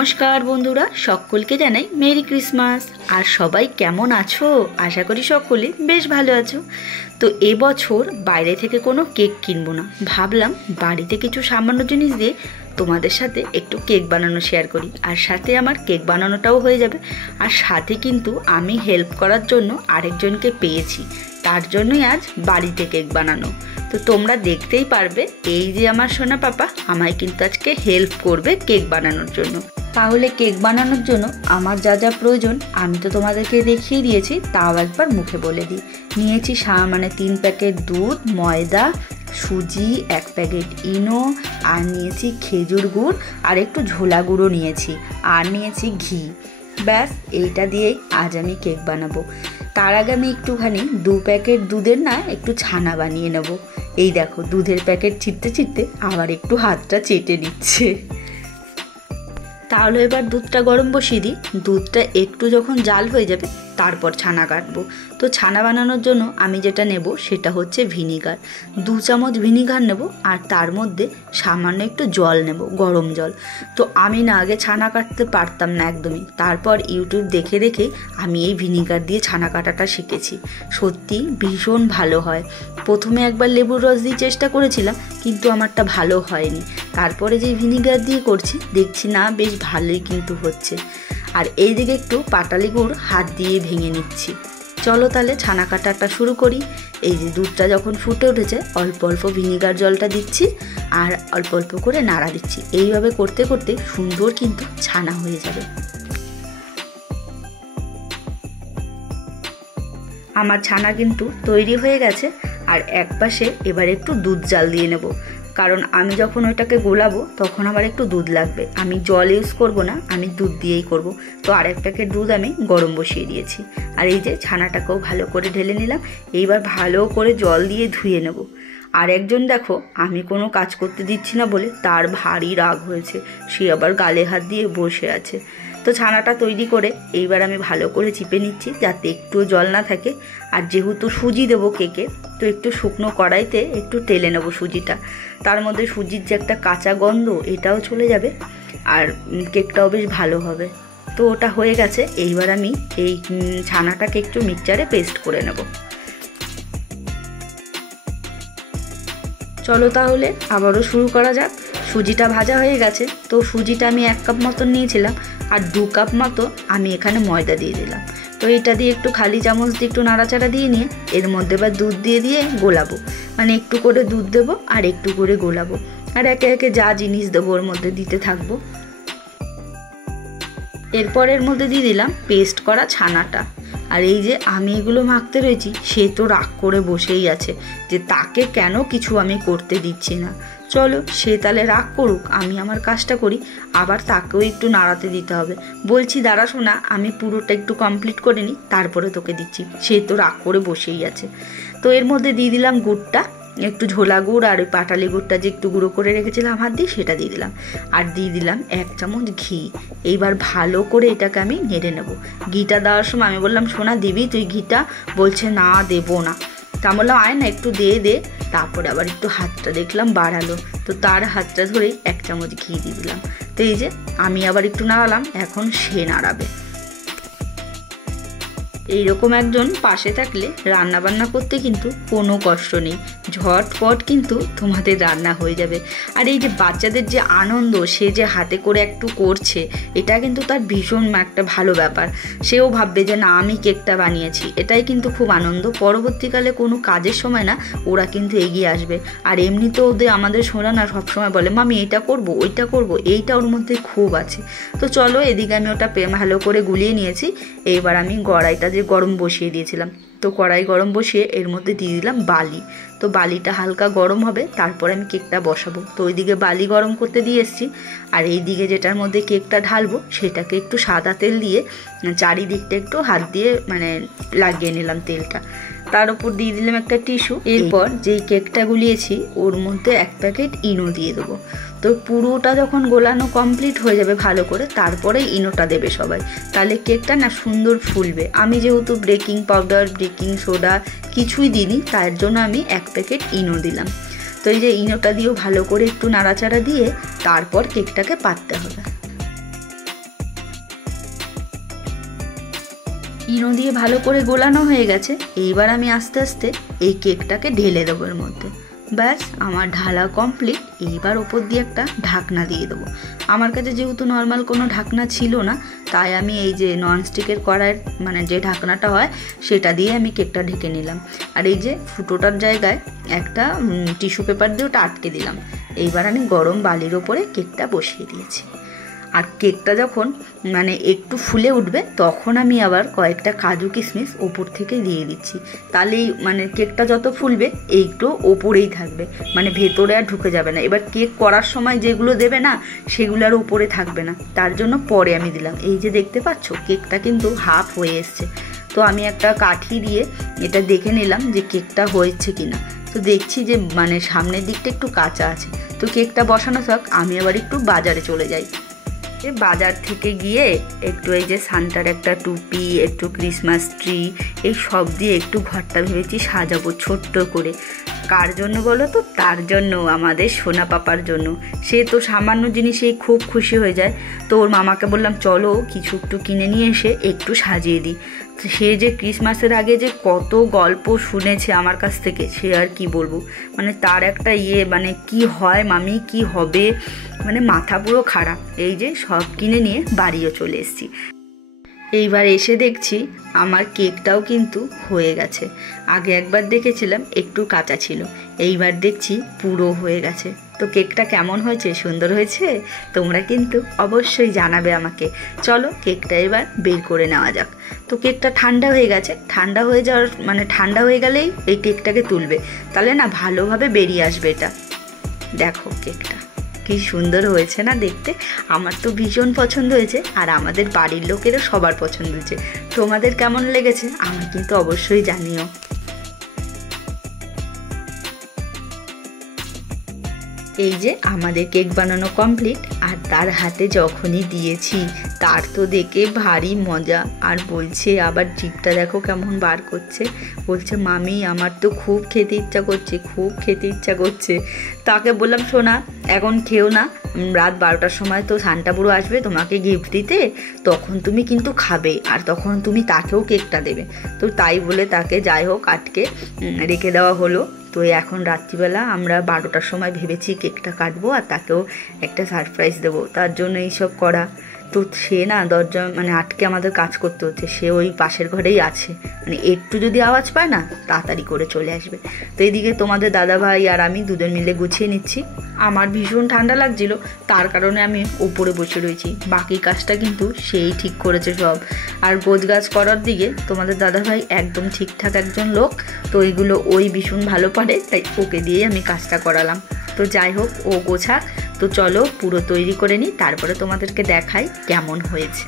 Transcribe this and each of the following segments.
नमस्कार बंधुरा सकलके जानाई मेरी क्रिसमास। और सबाई केमन आछो? आशा करी सकले बेश भालो आछो। तो ए बछर बाइरे थेके कोनो केक किनबो ना, भाबलाम बाड़ीते किछु सामान्य जिनिस दिये তোমাদের সাথে একটু কেক বানানো শেয়ার করি। আর সাথে আমার কেক বানানোটাও হয়ে যাবে। আর সাথে কিন্তু আমি হেল্প করার জন্য আরেকজনকে পেয়েছি, তার জন্যই আজ বাড়িতে কেক বানানো। তো তোমরা দেখতেই পারবে এই যে আমার সোনা পাপা আমায় কিন্তু আজকে হেল্প করবে কেক বানানোর জন্য। তাহলে কেক বানানোর জন্য আমার যা যা প্রয়োজন আমি তো তোমাদেরকে দেখিয়ে দিয়েছি, তাও একবার মুখে বলে দিই। নিয়েছি মানে 3 প্যাকেট দুধ, ময়দা, সুজি, 1 প্যাকেট ইনো, আর নিয়েছি খেজুর গুড়, আর একটু ঝোলা গুঁড়ো নিয়েছি, আর নিয়েছি ঘি। ব্যাস এইটা দিয়েই আজ আমি কেক বানাবো। তার আগে আমি একটুখানি 2 প্যাকেট দুধের না একটু ছানা বানিয়ে নেব। এই দেখো দুধের প্যাকেট ছিটতে ছিটতে আবার একটু হাতটা চেটে নিচ্ছে। তাহলে এবার দুধটা গরম বসিয়ে দিই। দুধটা একটু যখন জাল হয়ে যাবে তারপর ছানা কাটবো। তো ছানা বানানোর জন্য আমি যেটা নেব সেটা হচ্ছে ভিনিগার। 2 চামচ ভিনিগার নেব, আর তার মধ্যে সামান্য একটু জল নেব, গরম জল। তো আমি না আগে ছানা কাটতে পারতাম না একদমই, তারপর ইউটিউব দেখে দেখে আমি এই ভিনিগার দিয়ে ছানা কাটাটা শিখেছি। সত্যি ভীষণ ভালো হয়। প্রথমে একবার লেবুর রস দিয়ে চেষ্টা করেছিলাম, কিন্তু আমারটা ভালো হয়নি। তারপরে যে ভিনিগার দিয়ে করছি দেখছি না বেশ ভালোই কিন্তু হচ্ছে। আর এই দিকে একটু পাটালি গুড় হাত দিয়ে ভেঙে নিচ্ছি। চলো তাহলে ছানা কাটাটা শুরু করি। এই যে দুধটা যখন ফুটে উঠেছে অল্প অল্প ভিনিগার জলটা দিচ্ছি, আর অল্প অল্প করে নাড়া দিচ্ছি। এইভাবে করতে করতে সুন্দর কিন্তু ছানা হয়ে যাবে। আমার ছানা কিন্তু তৈরি হয়ে গেছে। আর এক পাশে এবার একটু দুধ জাল দিয়ে নেব, কারণ আমি যখন ওইটাকে গোলাবো তখন আমার একটু দুধ লাগবে। আমি জল ইউজ করব না, আমি দুধ দিয়েই করব। তো আর 1 প্যাকেট দুধ আমি গরম বসিয়ে দিয়েছি। আর এই যে ছানাটাকেও ভালো করে ঢেলে নিলাম। এইবার ভালো করে জল দিয়ে ধুয়ে নেব। আর একজন দেখো আমি কোনো কাজ করতে দিচ্ছি না বলে তার ভারী রাগ হয়েছে, সে আবার গালে হাত দিয়ে বসে আছে। তো ছানাটা তৈরি করে এইবার আমি ভালো করে চিপে নিচ্ছি যাতে একটুও জল না থাকে। আর যেহেতু সুজি দেবো কেকে, তো একটু শুকনো কড়াইতে একটু টেলে নেব সুজিটা। তার মধ্যে সুজির যে একটা কাঁচা গন্ধ এটাও চলে যাবে, আর কেকটাও বেশ ভালো হবে। তো ওটা হয়ে গেছে। এইবার আমি এই ছানাটাকে একটু মিক্সচারে পেস্ট করে নেব। চলো তাহলে আবারও শুরু করা যাক। সুজিটা ভাজা হয়ে গেছে। তো সুজিটা আমি 1 কাপ মতন নিয়েছিলাম, আর 2 কাপ মতো আমি এখানে ময়দা দিয়ে দিলাম। তো এটা দিয়ে একটু খালি চামচ দিয়ে একটু নাড়াচাড়া দিয়ে নিয়ে এর মধ্যে এবার দুধ দিয়ে গোলাবো। মানে একটু করে দুধ দেবো আর একটু করে গোলাবো, আর একে একে যা জিনিস দেবো ওর মধ্যে দিতে থাকবো। এরপর এর মধ্যে দিয়ে দিলাম পেস্ট করা ছানাটা। আর এই যে আমি এগুলো মাখতে রয়েছি, সে তো রাগ করে বসেই আছে যে তাকে কেন কিছু আমি করতে দিচ্ছি না। চলো সে তাহলে রাগ করুক, আমি আমার কাজটা করি। আবার তাকেও একটু নাড়াতে দিতে হবে। বলছি দাঁড়া শোনা, আমি পুরোটা একটু কমপ্লিট করে নিই, তারপরে তোকে দিচ্ছি। সে তো রাগ করে বসেই আছে। তো এর মধ্যে দিয়ে দিলাম গুড়টা, একটু ঝোলা গুড়, আর ওই পাটালি গুড়টা যে একটু গুঁড়ো করে রেখেছিলাম হাত দিয়ে সেটা দিয়ে দিলাম। আর দিয়ে দিলাম 1 চামচ ঘি। এইবার ভালো করে এটাকে আমি নেড়ে নেব। ঘিটা দেওয়ার সময় আমি বললাম সোনা দিবি তুই ঘিটা? বলছে না দেবো না। তা বললাম আয় না একটু দে। তারপরে আবার একটু হাতটা দেখলাম বাড়ালো, তো তার হাতটা ধরেই 1 চামচ ঘি দিয়ে দিলাম। তো এই যে আমি আবার একটু নাড়ালাম, এখন সে নাড়াবে। এইরকম একজন পাশে থাকলে রান্না বান্না করতে কিন্তু কোনো কষ্ট নেই, ঝটপট কিন্তু তোমাদের রান্না হয়ে যাবে। আর এই যে বাচ্চাদের যে আনন্দ, সে যে হাতে করে একটু করছে, এটা কিন্তু তার ভীষণ একটা ভালো ব্যাপার। সেও ভাববে যে না আমি কেকটা বানিয়েছি, এটাই কিন্তু খুব আনন্দ। পরবর্তীকালে কোনো কাজের সময় না ওরা কিন্তু এগিয়ে আসবে। আর এমনিতেও আমাদের সোনা না সবসময় বলে মামি এটা করব ওইটা করব, এইটা ওর মধ্যে খুব আছে। তো চলো এদিকে আমি ওটা ভালো করে গুলিয়ে নিয়েছি। এইবার আমি কড়াইটা গরম বসিয়ে দিয়েছিলাম, তো কড়াই গরম বসিয়ে এর মধ্যে দিয়ে দিলাম বালি। তো বালিটা হালকা গরম হবে, তারপরে আমি কেকটা বসাবো। তো ওইদিকে বালি গরম করতে দিয়ে এসেছি। আর এইদিকে যেটার মধ্যে কেকটা ঢালবো সেটাকে একটু সাদা তেল দিয়ে চারিদিকটা একটু হাত দিয়ে লাগিয়ে নিলাম তেলটা। তার উপর দিয়ে দিলাম একটা টিস্যু। এরপর যেই কেকটা গুলিয়েছি ওর মধ্যে 1 প্যাকেট ইনো দিয়ে দেবো। তো পুরোটা যখন গোলানো কমপ্লিট হয়ে যাবে ভালো করে, তারপরে ইনোটা দেবে সবাই, তাহলে কেকটা না সুন্দর ফুলবে। আমি যেহেতু বেকিং পাউডার, বেকিং সোডা কিছুই দিইনি, তার জন্য আমি 1 প্যাকেট ইনো দিলাম। তো এই যে ইনোটা দিয়েও ভালো করে একটু নাড়াচাড়া দিয়ে তারপর কেকটাকে পাততে হবে। ইনো দিয়ে ভালো করে গোলানো হয়ে গেছে। এইবার আমি আস্তে আস্তে এই কেকটাকে ঢেলে দেবো এর মধ্যে। ব্যাস আমার ঢালা কমপ্লিট। এইবার ওপর দিয়ে একটা ঢাকনা দিয়ে দেবো। আমার কাছে যেহেতু নর্মাল কোনো ঢাকনা ছিল না, তাই আমি এই যে ননস্টিকের কড়াইয়ের মানে যে ঢাকনাটা হয় সেটা দিয়ে আমি কেকটা ঢেকে নিলাম। আর এই যে ফুটোটার জায়গায় একটা টিস্যু পেপার দিয়ে ওটা আটকে দিলাম। এইবার আমি গরম বালির ওপরে কেকটা বসিয়ে দিয়েছি। আর কেকটা যখন মানে একটু ফুলে উঠবে তখন আমি আবার কয়েকটা কাজু কিশমিশ ওপর থেকে দিয়ে দিচ্ছি। তাহলেই মানে কেকটা যত ফুলবে এইগুলো ওপরেই থাকবে, মানে ভেতরে আর ঢুকে যাবে না। এবার কেক করার সময় যেগুলো দেবে না সেগুলো আর ওপরে থাকবে না, তার জন্য পরে আমি দিলাম। এই যে দেখতে পাচ্ছ কেকটা কিন্তু হাফ হয়ে এসছে। তো আমি একটা কাঠি দিয়ে এটা দেখে নিলাম যে কেকটা হয়েছে কিনা। তো দেখছি যে মানে সামনের দিকটা একটু কাঁচা আছে। তো কেকটা বসানো থাক, আমি আবার একটু বাজারে চলে যাই। বাজার থেকে গিয়ে একটু এই যে সান্টার একটা টুপি, একটু ক্রিসমাস ট্রি, এই সব দিয়ে একটু ঘরটা ভেবেছি সাজাবো ছোট্ট করে। কার জন্য বলো তো? তার জন্য, আমাদের সোনা পাপার জন্য। সে তো সামান্য জিনিসেই খুব খুশি হয়ে যায়। তো ওর মামাকে বললাম চলো কিছু একটু কিনে নিয়ে এসে একটু সাজিয়ে দিই। সে যে ক্রিসমাসের আগে যে কত গল্প শুনেছে আমার কাছ থেকে সে আর কি বলবো। মানে তার একটা মানে কি হয় মামি, কি হবে, মানে মাথা পুরো খারাপ। এই যে সব কিনে নিয়ে বাড়িও চলে এসেছি। এইবার এসে দেখছি আমার কেকটাও কিন্তু হয়ে গেছে। আগে একবার দেখেছিলাম একটু কাঁচা ছিল, এইবার দেখছি পুরো হয়ে গেছে। তো কেকটা কেমন হয়েছে? সুন্দর হয়েছে? তোমরা কিন্তু অবশ্যই জানাবে আমাকে। চলো কেকটা এবার বের করে নেওয়া যাক। তো কেকটা ঠান্ডা হয়ে গেছে। ঠান্ডা হয়ে যাওয়ার মানে ঠান্ডা হয়ে গেলেই এই কেকটাকে তুলবে, তাহলে না ভালোভাবে বেরিয়ে আসবে এটা। দেখো কেকটা কি সুন্দর হয়েছে না দেখতে? আমার তো ভীষণ পছন্দ হয়েছে, আর আমাদের বাড়ির লোকেরও সবার পছন্দ হয়েছে। তোমাদের কেমন লেগেছে আমার কিন্তু অবশ্যই জানিও। এই যে আমাদের কেক বানানো কমপ্লিট। আর তার হাতে যখনই দিয়েছি তার তো দেখে ভারী মজা। আর বলছে আবার জিভটা দেখো কেমন বার করছে। বলছে মামি আমার তো খুব খেতে ইচ্ছা করছে, খুব খেতে ইচ্ছা করছে। তাকে বললাম শোনা এখন খেও না, রাত 12টার সময় তো সান্টা বুড়ো আসবে তোমাকে গিফট দিতে, তখন তুমি কিন্তু খাবে, আর তখন তুমি তাকেও কেকটা দেবে। তো তাই বলে তাকে যাই হোক আটকে রেখে দেওয়া হলো। তো এখন রাত্রিবেলা আমরা 12টার সময় ভেবেছি কেকটা কাটবো আর তাকেও একটা সারপ্রাইজ দেবো, তার জন্য এইসব করা। তো সে না দরজা মানে আটকে আমাদের কাজ করতে হচ্ছে। সে ওই পাশের ঘরেই আছে, মানে একটু যদি আওয়াজ পায় না তাড়াতাড়ি করে চলে আসবে। তো এইদিকে তোমাদের দাদাভাই আর আমি দুজন মিলে গুছিয়ে নিচ্ছি। আমার ভীষণ ঠান্ডা লাগছিল, তার কারণে আমি ওপরে বসে রয়েছি। বাকি কাজটা কিন্তু সেই ঠিক করেছে সব। আর গোছগাছ করার দিকে তোমাদের দাদাভাই একদম ঠিকঠাক একজন লোক, তো এইগুলো ওই ভীষণ ভালো পারে, তাই ওকে দিয়েই আমি কাজটা করালাম। তো যাই হোক ও গোছাক। তো চলো পুরো তৈরি করে নিই, তারপরে তোমাদেরকে দেখাই কেমন হয়েছে।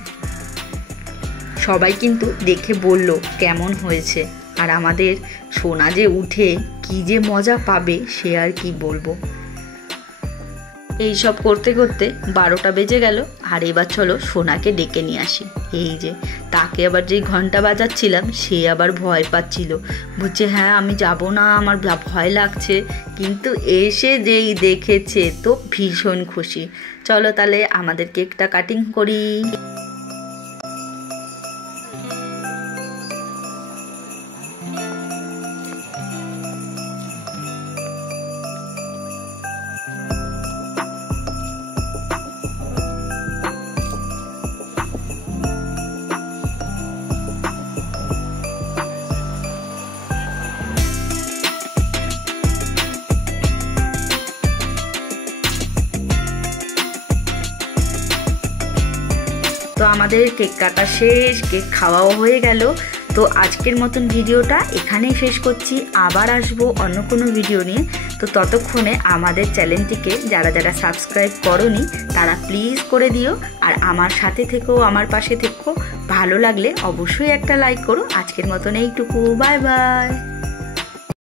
সবাই কিন্তু দেখে বলল কেমন হয়েছে। আর আমাদের সোনা যে উঠে কি যে মজা পাবে সে আর কি বলবো। এই সব করতে করতে 12টা বেজে গেল। আর এবার চলো সোনাকে ডেকে নিয়ে আসি। এই যে তাকে আবার যেই ঘন্টা বাজাচ্ছিলাম সে আবার ভয় পাচ্ছিল, বলছে হ্যাঁ আমি যাব না, আমার ভয় লাগছে। কিন্তু এসে যেই দেখেছে তো ভীষণ খুশি। চলো তাহলে আমাদের কেকটা কাটিং করি। তো আমাদের কেক কাটা শেষ, কেক খাওয়াও হয়ে গেল। তো আজকের মতন ভিডিওটা এখানেই শেষ করছি। আবার আসবো অন্য কোনো ভিডিও নিয়ে। তো ততক্ষণে আমাদের চ্যানেলটিকে যারা যারা সাবস্ক্রাইব করোনি তারা প্লিজ করে দিও। আর আমার সাথে থেকো, আমার পাশে থেকো। ভালো লাগলে অবশ্যই একটা লাইক করো। আজকের মতন এইটুকু, বাই বাই।